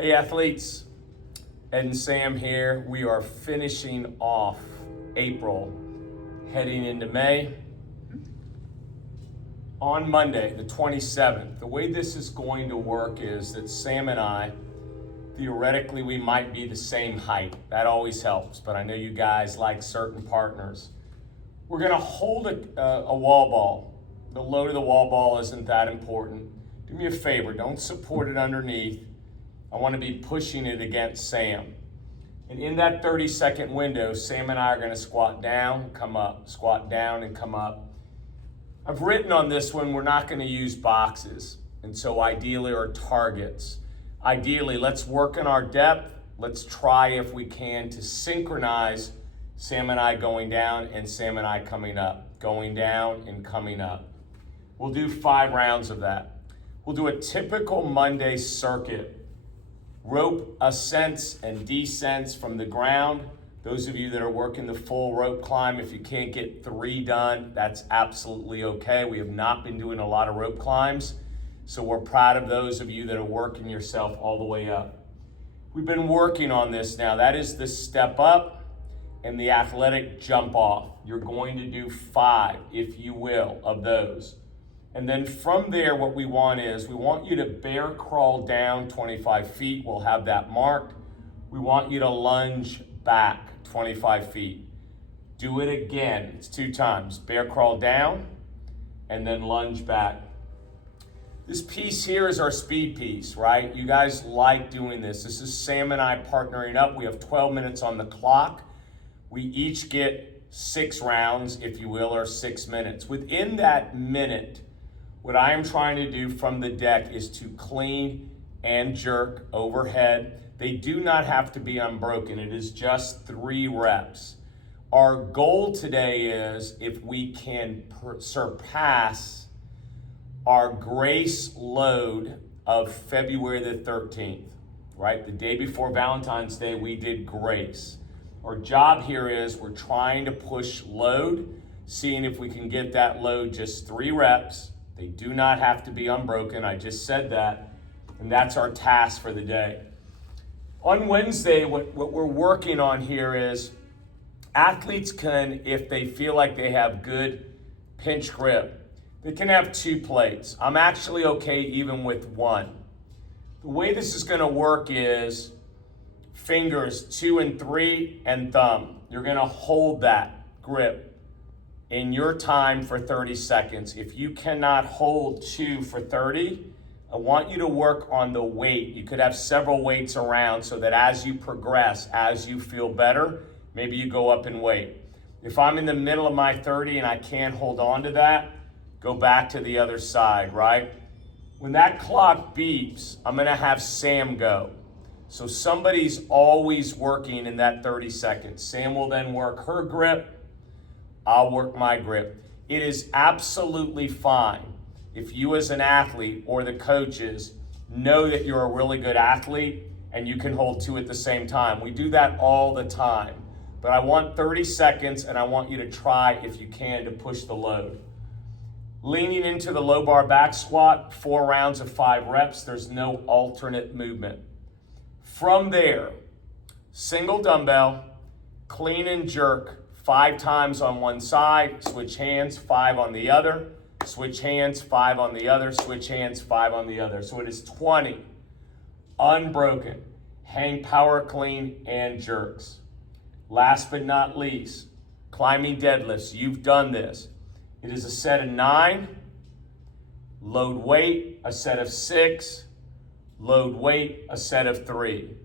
Hey athletes, Ed and Sam here. We are finishing off April, heading into May. On Monday, the 27th, the way this is going to work is that Sam and I, theoretically, we might be the same height. That always helps, but I know you guys like certain partners. We're gonna hold a wall ball. The load of the wall ball isn't that important. Do me a favor, don't support it underneath. I want to be pushing it against Sam. And in that 30-second window, Sam and I are going to squat down, come up, squat down and come up. I've written on this one, we're not going to use boxes. And so ideally, or targets. Ideally, let's work on our depth. Let's try, if we can, to synchronize Sam and I going down and Sam and I coming up. Going down and coming up. We'll do 5 rounds of that. We'll do a typical Monday circuit. Rope ascents and descents from the ground. Those of you that are working the full rope climb, if you can't get 3 done, that's absolutely okay. We have not been doing a lot of rope climbs, so we're proud of those of you that are working yourself all the way up. We've been working on this now. That is the step up and the athletic jump off. You're going to do 5, if you will, of those. And then from there, what we want is, we want you to bear crawl down 25 feet. We'll have that marked. We want you to lunge back 25 feet. Do it again. It's 2 times. Bear crawl down and then lunge back. This piece here is our speed piece, right? You guys like doing this. This is Sam and I partnering up. We have 12 minutes on the clock. We each get 6 rounds, if you will, or 6 minutes. Within that minute, what I am trying to do from the deck is to clean and jerk overhead. They do not have to be unbroken. It is just 3 reps. Our goal today is, if we can surpass our grace load of February the 13th, right? The day before Valentine's Day, we did grace. Our job here is, we're trying to push load, seeing if we can get that load just 3 reps. They do not have to be unbroken. I just said that. And that's our task for the day. On Wednesday, what we're working on here is, athletes can, if they feel like they have good pinch grip, they can have 2 plates. I'm actually okay even with 1. The way this is going to work is fingers 2 and 3 and thumb. You're going to hold that grip in your time for 30 seconds. If you cannot hold 2 for 30, I want you to work on the weight. You could have several weights around, so that as you progress, as you feel better, maybe you go up in weight. If I'm in the middle of my 30 and I can't hold on to that, go back to the other side, right? When that clock beeps, I'm gonna have Sam go. So somebody's always working in that 30 seconds. Sam will then work her grip, I'll work my grip. It is absolutely fine if you as an athlete, or the coaches, know that you're a really good athlete and you can hold 2 at the same time. We do that all the time. But I want 30 seconds, and I want you to try, if you can, to push the load. Leaning into the low bar back squat, 4 rounds of 5 reps. There's no alternate movement. From there, single dumbbell, clean and jerk 5 times on one side, switch hands, 5 on the other, switch hands, 5 on the other, switch hands, 5 on the other. So it is 20 unbroken hang power clean and jerks. Last but not least, climbing deadlifts. You've done this. It is a set of 9, load weight, a set of 6, load weight, a set of 3.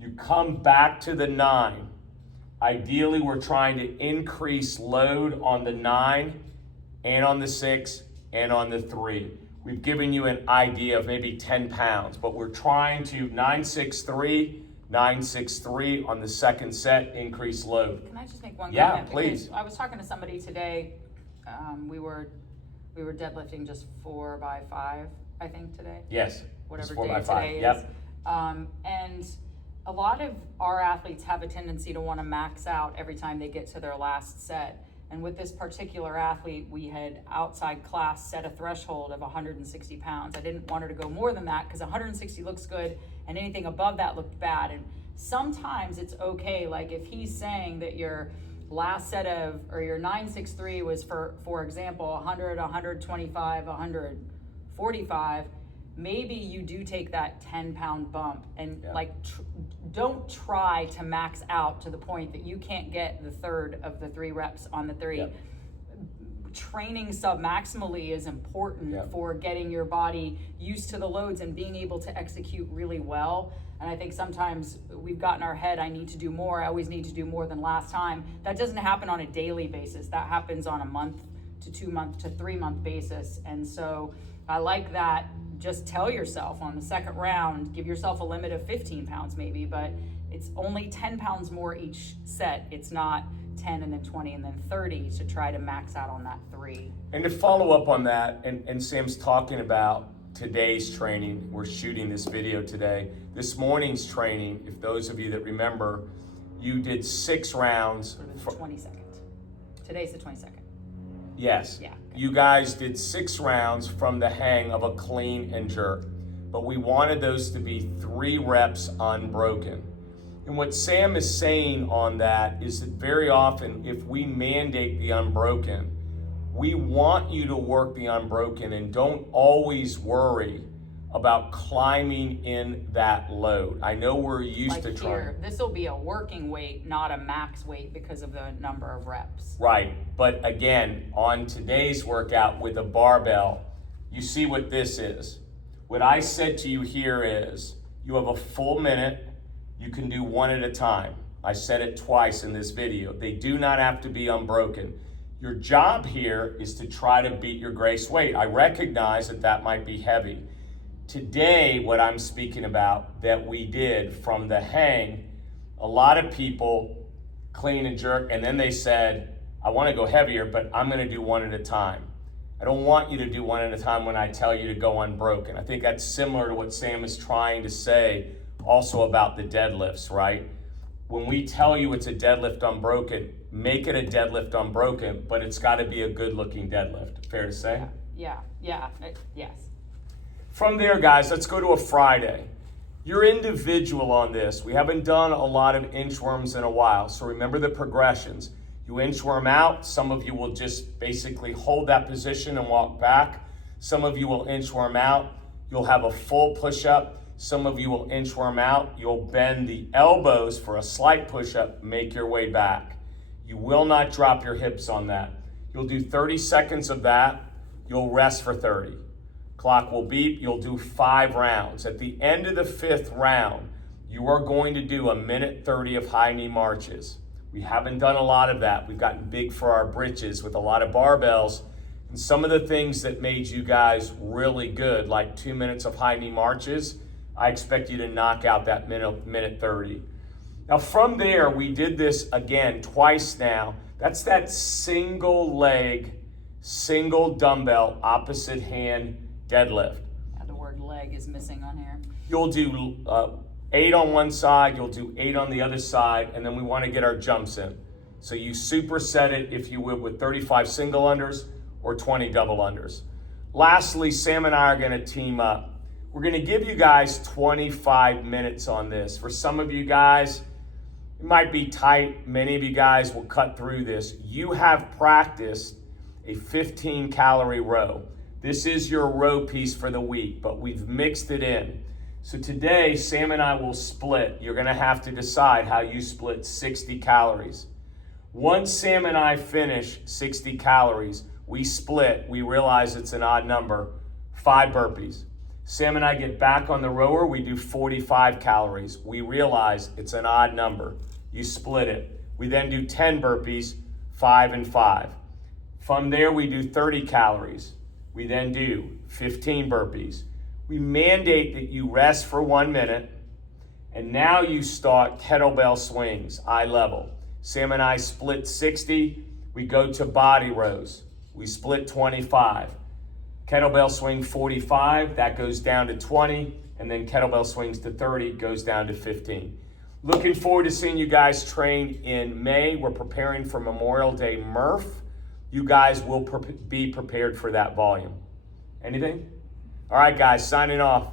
You come back to the 9. Ideally, we're trying to increase load on the 9 and on the 6 and on the 3. We've given you an idea of maybe 10 pounds, but we're trying to 963, 963 on the second set, increase load. Can I just make one comment? Yeah, please. Because I was talking to somebody today. We were deadlifting just 4 by 5, I think, today. Yes. Whatever 4 day by 5. today is. Yep. And a lot of our athletes have a tendency to want to max out every time they get to their last set. And with this particular athlete, we had outside class set a threshold of 160 pounds. I didn't want her to go more than that because 160 looks good and anything above that looked bad. And sometimes it's okay, like if he's saying that your last set of, or your 963 was for example, 100, 125, 145, maybe you do take that 10-pound bump and don't try to max out to the point that you can't get the third of the 3 reps on the 3. Yep. Training submaximally is important for getting your body used to the loads and being able to execute really well. And I think sometimes we've gotten our head, I need to do more, I always need to do more than last time. That doesn't happen on a daily basis. That happens on a month to 2 month to 3 month basis. And so I like that. Just tell yourself on the second round, give yourself a limit of 15 pounds maybe, but it's only 10 pounds more each set. It's not 10 and then 20 and then 30 to try to max out on that 3. And to follow up on that, and Sam's talking about today's training, we're shooting this video today. This morning's training, if those of you that remember, you did 6 rounds. It was the 22nd. Today's the 22nd. Yes. Yeah. Okay. You guys did 6 rounds from the hang of a clean and jerk, but we wanted those to be 3 reps unbroken. And what Sam is saying on that is that very often, if we mandate the unbroken, we want you to work the unbroken and don't always worry about climbing in that load. I know we're used to trying. This will be a working weight, not a max weight because of the number of reps. Right, but again, on today's workout with a barbell, you see what this is. What I said to you here is, you have a full minute, you can do 1 at a time. I said it twice in this video. They do not have to be unbroken. Your job here is to try to beat your grace weight. I recognize that that might be heavy. Today, what I'm speaking about that we did from the hang, a lot of people clean and jerk, and then they said, I want to go heavier, but I'm going to do 1 at a time. I don't want you to do 1 at a time when I tell you to go unbroken. I think that's similar to what Sam is trying to say also about the deadlifts, right? When we tell you it's a deadlift unbroken, make it a deadlift unbroken, but it's got to be a good looking deadlift. Fair to say? Yes. From there, guys, let's go to a Friday. You're individual on this. We haven't done a lot of inchworms in a while, so remember the progressions. You inchworm out. Some of you will just basically hold that position and walk back. Some of you will inchworm out. You'll have a full push-up. Some of you will inchworm out. You'll bend the elbows for a slight push-up, make your way back. You will not drop your hips on that. You'll do 30 seconds of that. You'll rest for 30. Clock will beep. You'll do 5 rounds. At the end of the 5th round, you are going to do 1:30 of high knee marches. We haven't done a lot of that. We've gotten big for our britches with a lot of barbells. And some of the things that made you guys really good, like 2 minutes of high knee marches, I expect you to knock out that minute 30. Now from there, we did this again twice now. That's that single leg, single dumbbell, opposite hand deadlift. The word leg is missing on here. You'll do 8 on one side, you'll do 8 on the other side, and then we want to get our jumps in. So you superset it, if you would, with 35 single unders or 20 double unders. Lastly, Sam and I are going to team up. We're going to give you guys 25 minutes on this. For some of you guys, it might be tight. Many of you guys will cut through this. You have practiced a 15-calorie row. This is your row piece for the week, but we've mixed it in. So today, Sam and I will split. You're going to have to decide how you split 60 calories. Once Sam and I finish 60 calories, we split. We realize it's an odd number, 5 burpees. Sam and I get back on the rower, we do 45 calories. We realize it's an odd number. You split it. We then do 10 burpees, 5 and 5. From there, we do 30 calories. We then do 15 burpees. We mandate that you rest for 1 minute, and now you start kettlebell swings, eye level. Sam and I split 60. We go to body rows. We split 25. Kettlebell swing 45, that goes down to 20, and then kettlebell swings to 30, goes down to 15. Looking forward to seeing you guys train in May. We're preparing for Memorial Day Murph. You guys will be prepared for that volume. Anything? All right, guys, signing off.